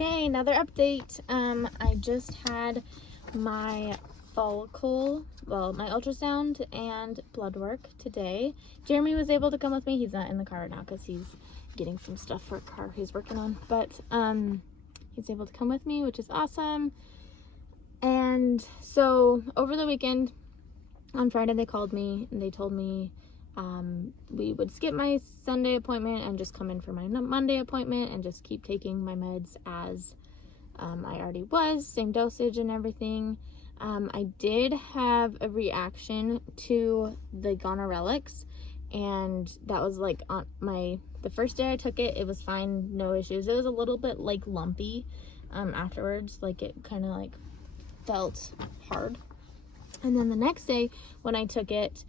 Okay, another update. I just had my follicle, my ultrasound and blood work today. Jeremy was able to come with me. He's not in the car right now because he's getting some stuff for a car he's working on. But he's able to come with me, which is awesome. And so over the weekend, on Friday, they called me and they told me we would skip my Sunday appointment and just come in for my Monday appointment and just keep taking my meds as I already was, same dosage and everything. I did have a reaction to the gonorrheics, and that was like on the first day I took it, it was fine, no issues. It was a little bit like lumpy afterwards, like it kind of like felt hard. And then the next day when I took it,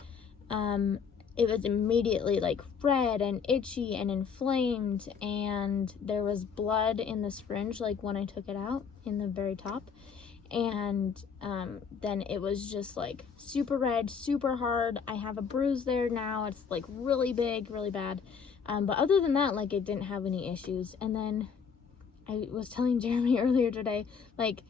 it was immediately like red and itchy and inflamed, and there was blood in the syringe like when I took it out in the very top. And then it was just like super red, super hard. I have a bruise there now. It's like really big, really bad. But other than that, like it didn't have any issues. And then I was telling Jeremy earlier today, like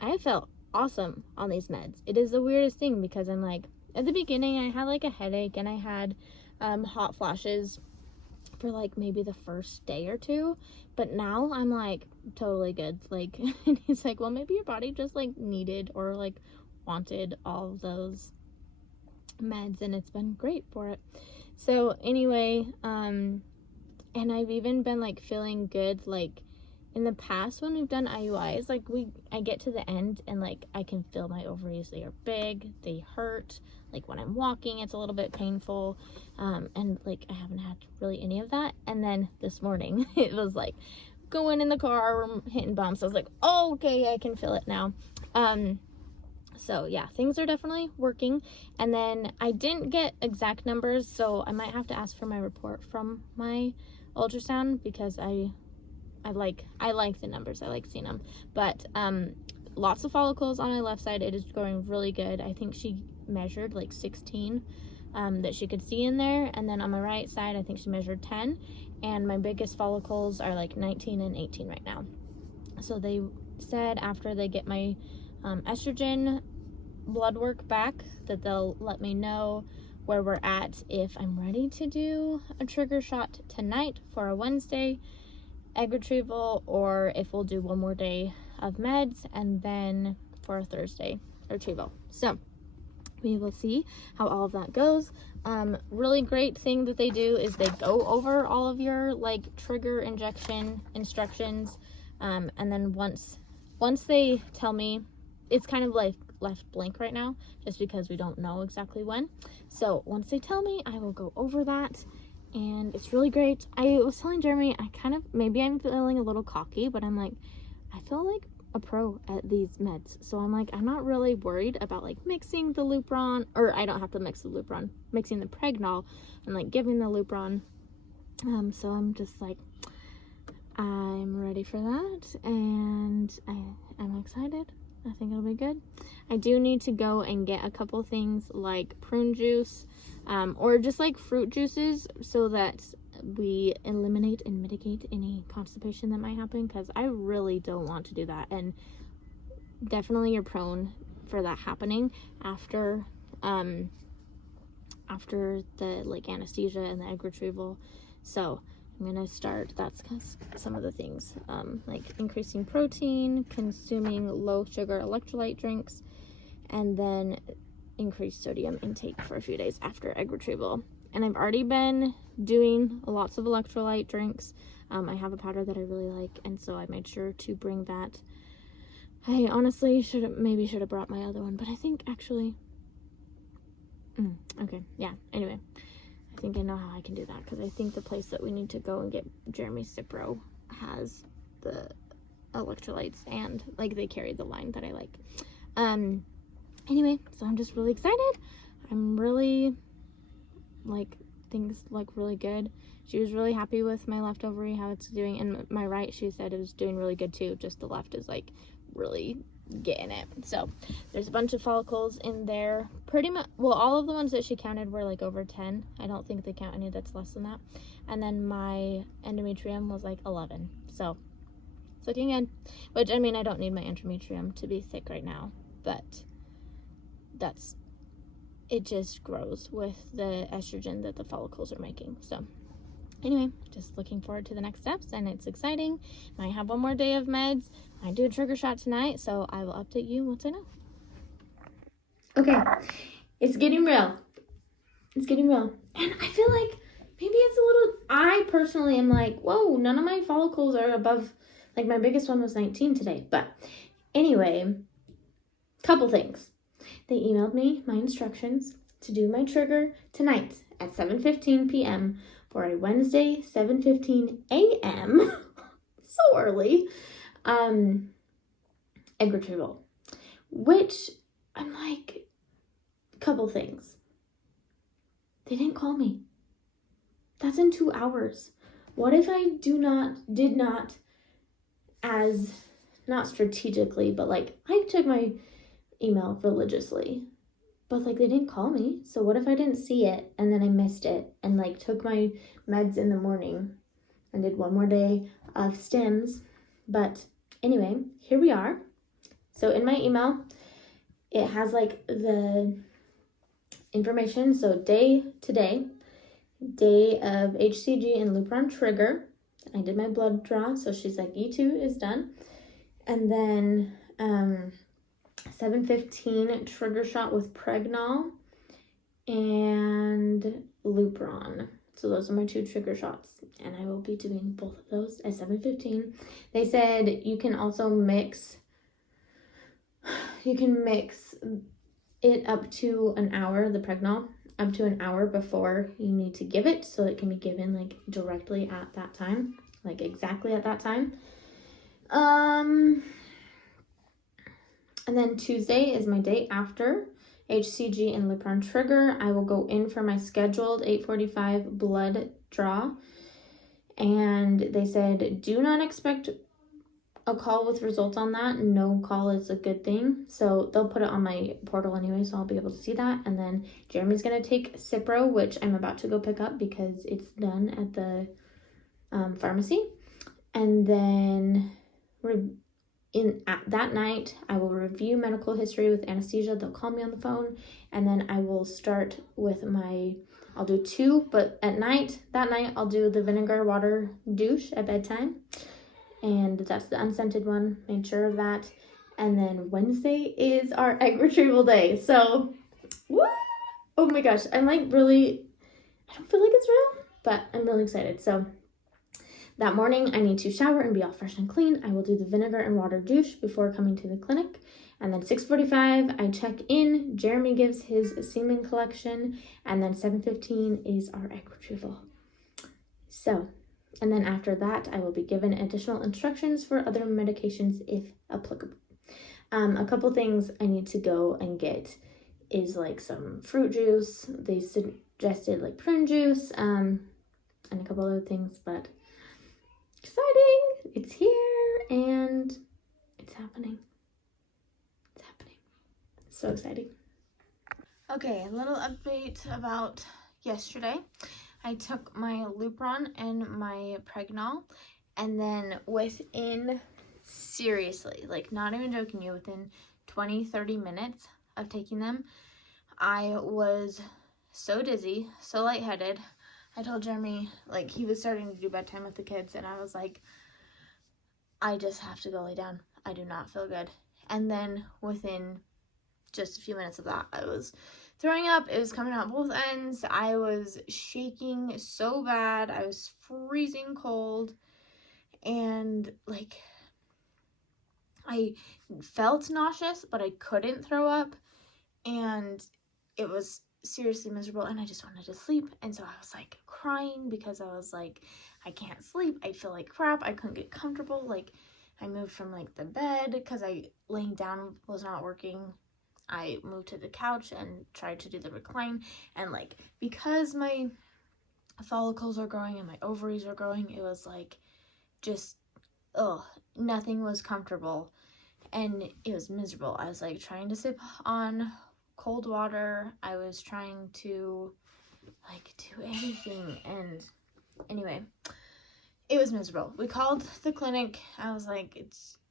I felt awesome on these meds. It is the weirdest thing because I'm like, at the beginning I had like a headache and I had hot flashes for like maybe the first day or two, but now I'm like totally good. Like, and he's like, well, maybe your body just like needed or like wanted all of those meds, and it's been great for it. So anyway, and I've even been like feeling good, like in the past when we've done IUIs, like I get to the end and like I can feel my ovaries. They are big, they hurt, like when I'm walking it's a little bit painful, and like I haven't had really any of that. And then this morning it was like going in the car, hitting bumps. I was like, oh, okay, I can feel it now. So yeah, things are definitely working. And then I didn't get exact numbers, so I might have to ask for my report from my ultrasound because I like the numbers. I like seeing them. But lots of follicles on my left side. It is going really good. I think she measured like 16 that she could see in there. And then on my right side, I think she measured 10. And my biggest follicles are like 19 and 18 right now. So they said after they get my estrogen blood work back that they'll let me know where we're at, if I'm ready to do a trigger shot tonight for a Wednesday egg retrieval, or if we'll do one more day of meds and then for a Thursday retrieval. So we will see how all of that goes. Really great thing that they do is they go over all of your like trigger injection instructions, and then once they tell me, it's kind of like left blank right now just because we don't know exactly when. So once they tell me, I will go over that. And it's really great. I was telling Jeremy, maybe I'm feeling a little cocky, but I'm like, I feel like a pro at these meds. So I'm like, I'm not really worried about like mixing the Lupron, or I don't have to mix the Lupron, mixing the Pregnol and like giving the Lupron. So I'm just like, I'm ready for that, and I'm excited. I think it'll be good. I do need to go and get a couple things like prune juice, or just like fruit juices, so that we eliminate and mitigate any constipation that might happen, because I really don't want to do that. And definitely you're prone for that happening after the like anesthesia and the egg retrieval. So I'm gonna start, that's some of the things, like increasing protein, consuming low sugar electrolyte drinks, and then increase sodium intake for a few days after egg retrieval. And I've already been doing lots of electrolyte drinks. I have a powder that I really like, and so I made sure to bring that. I honestly should have brought my other one, but I think actually okay, yeah, anyway, I think I know how I can do that, because I think the place that we need to go and get Jeremy's Cipro has the electrolytes, and like they carry the line that I like. Anyway, so I'm just really excited. I'm really like, things look really good. She was really happy with my left ovary, how it's doing, and my right, she said it was doing really good too, just the left is like really getting it. So there's a bunch of follicles in there, pretty much, well, all of the ones that she counted were like over 10. I don't think they count any that's less than that. And then my endometrium was like 11. So It's looking good. Which, I mean, I don't need my endometrium to be thick right now, but it just grows with the estrogen that the follicles are making. So anyway, just looking forward to the next steps, and it's exciting. I have one more day of meds. I do a trigger shot tonight, so I will update you once I know. Okay, it's getting real. It's getting real. And I feel like maybe it's a little, I personally am like, whoa, none of my follicles are above, like my biggest one was 19 today. But anyway, couple things. They emailed me my instructions to do my trigger tonight at 7:15 p.m. for a Wednesday, 7:15 a.m. so early, egg retrieval. Which I'm like, couple things. They didn't call me. That's in 2 hours. What if I did not, as not strategically, but like I took my email religiously, but like they didn't call me. So what if I didn't see it and then I missed it and like took my meds in the morning and did one more day of Stims? But anyway, here we are. So in my email, it has like the information. So today, day of HCG and Lupron trigger. I did my blood draw, so she's like, E2 is done. And then 7:15 trigger shot with Pregnol and Lupron. So those are my 2 trigger shots, and I will be doing both of those at 7:15. They said you can also mix it up to an hour, the Pregnol, up to an hour before you need to give it, so it can be given like directly at that time, like exactly at that time. And then Tuesday is my day after HCG and Lupron trigger. I will go in for my scheduled 8:45 blood draw, and they said do not expect a call with results on that. No call is a good thing. So they'll put it on my portal anyway, so I'll be able to see that. And then Jeremy's going to take Cipro, which I'm about to go pick up because it's done at the pharmacy. And then at that night, I will review medical history with anesthesia. They'll call me on the phone. And then I will start with I'll do 2, but that night, I'll do the vinegar water douche at bedtime. And that's the unscented one. Made sure of that. And then Wednesday is our egg retrieval day. So, what? Oh my gosh. I'm like really, I don't feel like it's real, but I'm really excited. So that morning I need to shower and be all fresh and clean. I will do the vinegar and water douche before coming to the clinic. And then 6:45 I check in. Jeremy gives his semen collection. And then 7:15 is our egg retrieval. So, and then after that, I will be given additional instructions for other medications if applicable. A couple things I need to go and get is like some fruit juice. They suggested like prune juice, and a couple other things, but exciting. It's here and it's happening. It's happening. It's so exciting. Okay, a little update about yesterday. I took my Lupron and my Pregnol, and then seriously, like not even joking you, within 20-30 minutes of taking them, I was so dizzy, so lightheaded. I told Jeremy, like, he was starting to do bedtime with the kids, and I was like, I just have to go lay down. I do not feel good. And then within just a few minutes of that, I was throwing up. It was coming out both ends. I was shaking so bad. I was freezing cold, and like I felt nauseous, but I couldn't throw up, and it was seriously miserable, and I just wanted to sleep. And so I was like crying because I was like, I can't sleep. I feel like crap. I couldn't get comfortable. Like I moved from like the bed because laying down was not working. I moved to the couch and tried to do the recline, and like because my follicles are growing and my ovaries are growing, it was like just nothing was comfortable, and it was miserable. I was like trying to sip on cold water. I was trying to like do anything, and anyway, it was miserable. We called the clinic. I was like,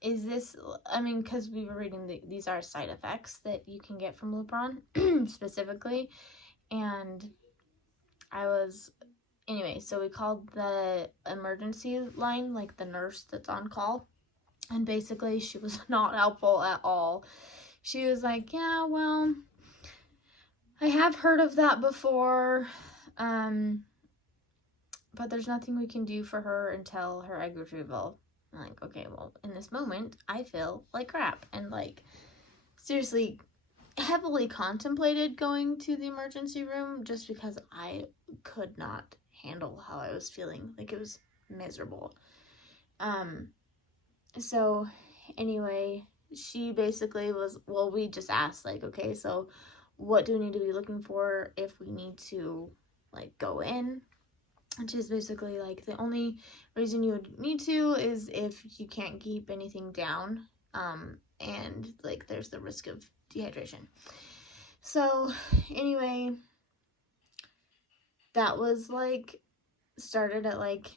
is this, I mean, because we were reading these are side effects that you can get from Lupron specifically. And anyway, so we called the emergency line, like the nurse that's on call. And basically, she was not helpful at all. She was like, yeah, well, I have heard of that before. But there's nothing we can do for her until her egg retrieval. I'm like, okay, well, in this moment, I feel like crap. And, like, seriously, heavily contemplated going to the emergency room just because I could not handle how I was feeling. Like, it was miserable. So, anyway, she basically was, well, we just asked, like, okay, so what do we need to be looking for if we need to, like, go in? Which is basically like the only reason you would need to is if you can't keep anything down, and like there's the risk of dehydration. So anyway, that was like started at like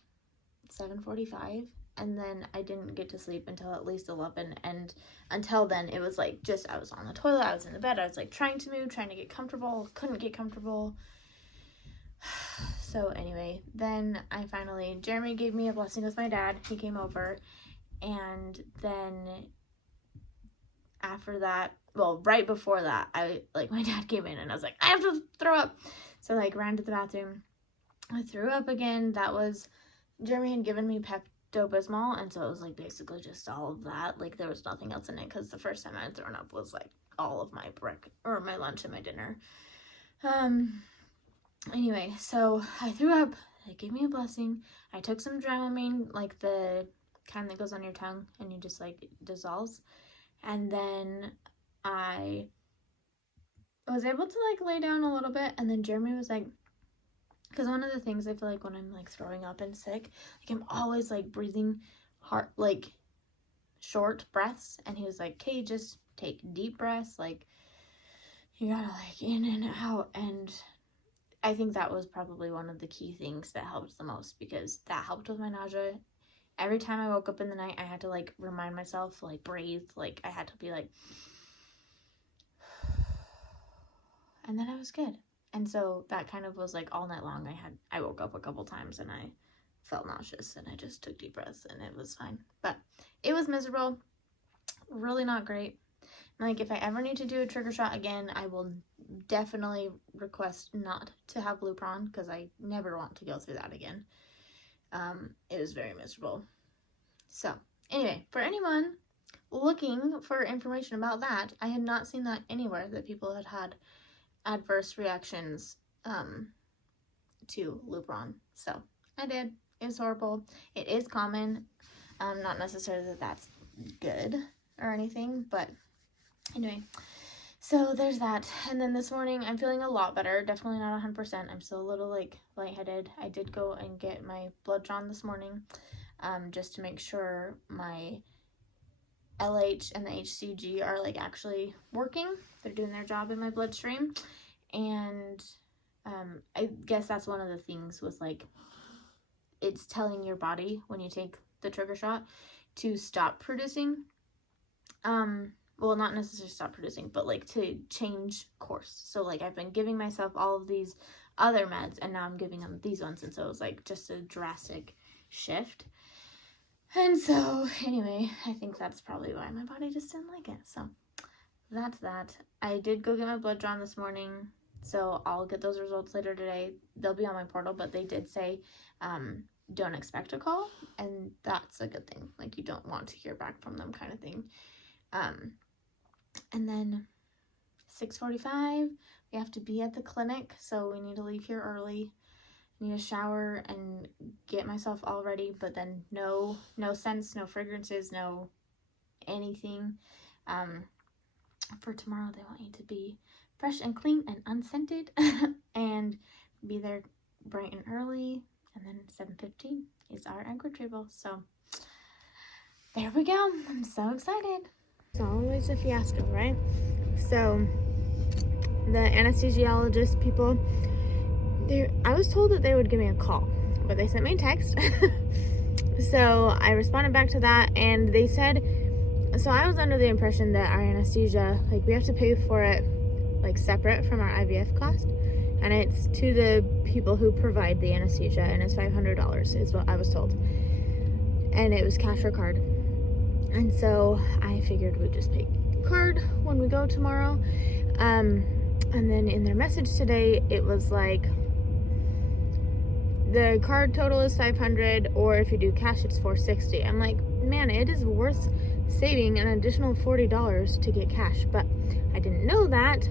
7:45, and then I didn't get to sleep until at least 11, and until then it was like just I was on the toilet, I was in the bed, I was like trying to move, trying to get comfortable, couldn't get comfortable. So anyway, then Jeremy gave me a blessing with my dad. He came over, and then after that, well, right before that, my dad came in and I was like, I have to throw up. So like ran to the bathroom. I threw up again. Jeremy had given me Pepto-Bismol, and so it was like basically just all of that. Like there was nothing else in it because the first time I had thrown up was like all of my my lunch and my dinner. Anyway, so I threw up. They gave me a blessing. I took some Dramamine, like the kind that goes on your tongue and you just like dissolves. And then I was able to like lay down a little bit. And then Jeremy was like, because one of the things I feel like when I'm like throwing up and sick, like I'm always like breathing hard, like short breaths. And he was like, okay, just take deep breaths. Like you gotta like in and out. And I think that was probably one of the key things that helped the most, because that helped with my nausea. Every time I woke up in the night, I had to like remind myself, like breathe, like I had to be like, and then I was good. And so that kind of was like all night long. I woke up a couple times and I felt nauseous, and I just took deep breaths and it was fine. But it was miserable, really not great. Like if I ever need to do a trigger shot again, I will definitely request not to have Lupron, because I never want to go through that again. It was very miserable. So anyway, for anyone looking for information about that, I had not seen that anywhere, that people had adverse reactions to Lupron. So I did. It was horrible. It is common. Not necessarily that that's good or anything, but anyway, so there's that. And then this morning I'm feeling a lot better. Definitely not 100%. I'm still a little like lightheaded. I did go and get my blood drawn this morning, just to make sure my LH and the HCG are like actually working. They're doing their job in my bloodstream. And I guess that's one of the things with like, it's telling your body when you take the trigger shot to stop producing, well, not necessarily stop producing, but like to change course. So like I've been giving myself all of these other meds, and now I'm giving them these ones, and so it was like just a drastic shift. And so anyway, I think that's probably why my body just didn't like it. So that's that. I did go get my blood drawn this morning, so I'll get those results later today. They'll be on my portal, but they did say don't expect a call, and that's a good thing. Like you don't want to hear back from them, kind of thing. And then 6:45, we have to be at the clinic, so we need to leave here early. I need to shower and get myself all ready, but then no scents, no fragrances, no anything. For tomorrow, they want you to be fresh and clean and unscented and be there bright and early. And then 7:15 is our egg retrieval. So there we go. I'm so excited. It's always a fiasco, right? So the anesthesiologist people, I was told that they would give me a call, but they sent me a text So I responded back to that, and they said, so I was under the impression that our anesthesia, like we have to pay for it like separate from our IVF cost, and it's to the people who provide the anesthesia, and it's $500 is what I was told, and it was cash or card. And so I figured we'd just pay card when we go tomorrow. And then in their message today, it was like the card total is $500, or if you do cash, it's $460. I'm like, man, it is worth saving an additional $40 to get cash, but I didn't know that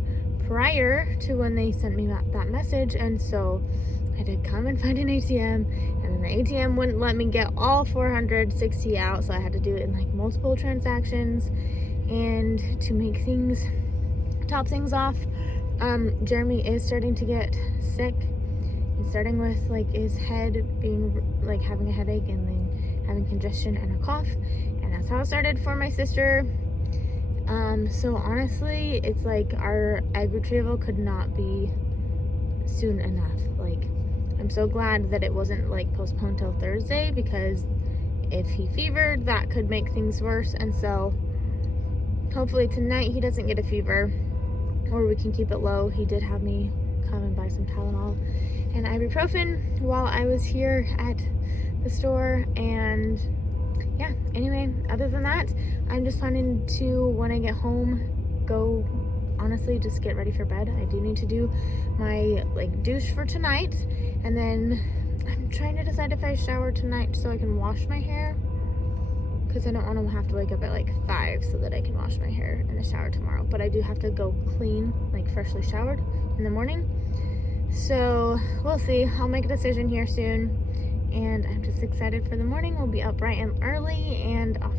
prior to when they sent me that message, and so I had to come and find an ATM, and then the ATM wouldn't let me get all $460 out, so I had to do it in like multiple transactions. And to make things, top things off, Jeremy is starting to get sick. He's starting with like his head being like having a headache, and then having congestion and a cough, and that's how it started for my sister. So honestly, it's like our egg retrieval could not be soon enough. Like, I'm so glad that it wasn't like postponed till Thursday, because if he fevered, that could make things worse. And so hopefully tonight he doesn't get a fever, or we can keep it low. He did have me come and buy some Tylenol and ibuprofen while I was here at the store. And yeah, anyway, other than that, I'm just planning to, when I get home, go honestly just get ready for bed. I do need to do my like douche for tonight, and then I'm trying to decide if I shower tonight so I can wash my hair, because I don't want to have to wake up at like 5 so that I can wash my hair in the shower tomorrow. But I do have to go clean, like freshly showered in the morning. So we'll see. I'll make a decision here soon, and I'm just excited for the morning. We'll be up bright and early, and I'll